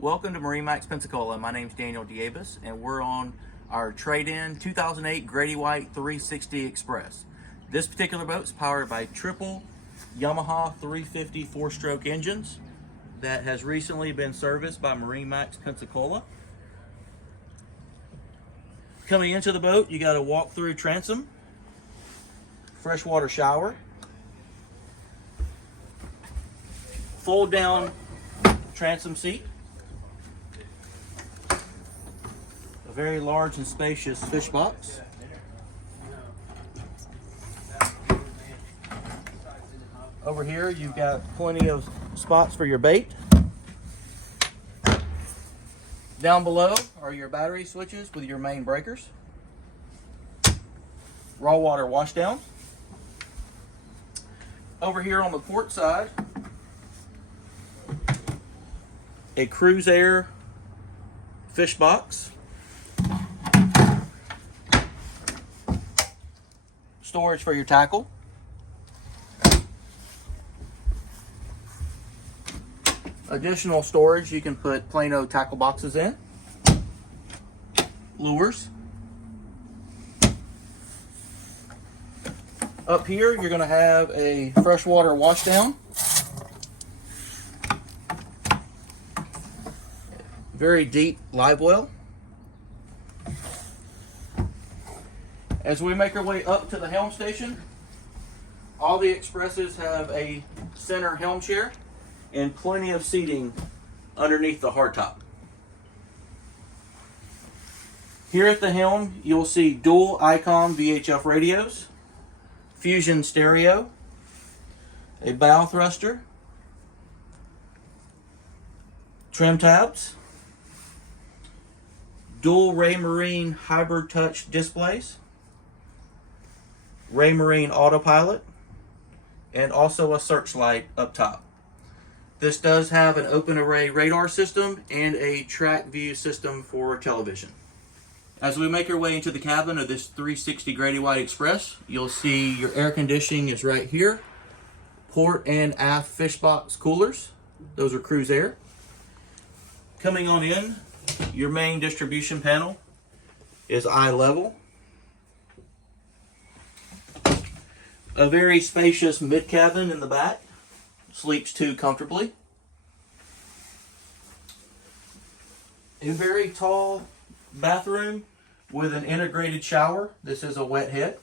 Welcome to MarineMax Pensacola. My name's Daniel Diabas, and we're on our trade-in 2008 Grady-White 360 Express. This particular boat is powered by triple Yamaha 350 four-stroke engines that has recently been serviced by MarineMax Pensacola. Coming into the boat, you got a walk-through transom, freshwater shower, fold-down transom seat, a very large and spacious fish box, over here you've got plenty of spots for your bait. Down below are your battery switches with your main breakers, raw water washdown. Over here on the port side, a cruise air fish box, storage for your tackle, additional storage you can put Plano tackle boxes in, lures. Up here you're going to have a freshwater washdown, very deep live well. As we make our way up to the helm station, all the Expresses have a center helm chair and plenty of seating underneath the hardtop. Here at the helm, you'll see dual Icom VHF radios, Fusion stereo, a bow thruster, trim tabs, dual Raymarine hybrid touch displays, Raymarine autopilot, and also a searchlight up top. This does have an open array radar system and a track view system for television. As we make our way into the cabin of this 360 Grady-White Express, you'll see your air conditioning is right here. Port and aft fish box coolers, those are cruise air. Coming on in, your main distribution panel is eye level. A very spacious mid cabin in the back, sleeps two comfortably. A very tall bathroom with an integrated shower. This is a wet head.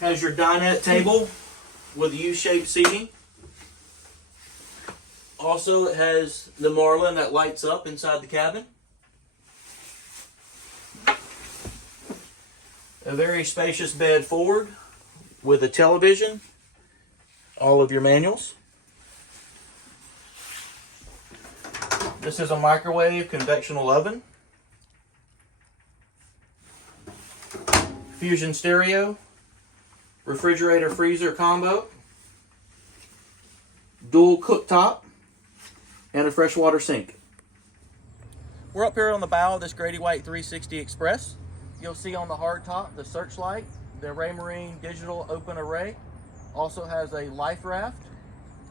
Has your dinette table with U-shaped seating. Also, it has the Marlin that lights up inside the cabin. A very spacious bed forward with a television, all of your manuals. This is a microwave convectional oven, Fusion stereo, refrigerator freezer combo, dual cooktop, and a freshwater sink. We're up here on the bow of this Grady-White 360 Express. You'll see on the hardtop the searchlight, the Raymarine digital open array, also has a life raft,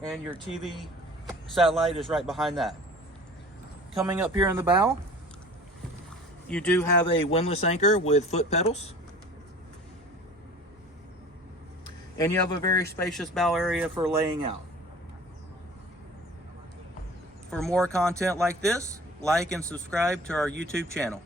and your TV satellite is right behind that. Coming up here in the bow, you do have a windlass anchor with foot pedals, and you have a very spacious bow area for laying out. For more content like this, like and subscribe to our YouTube channel.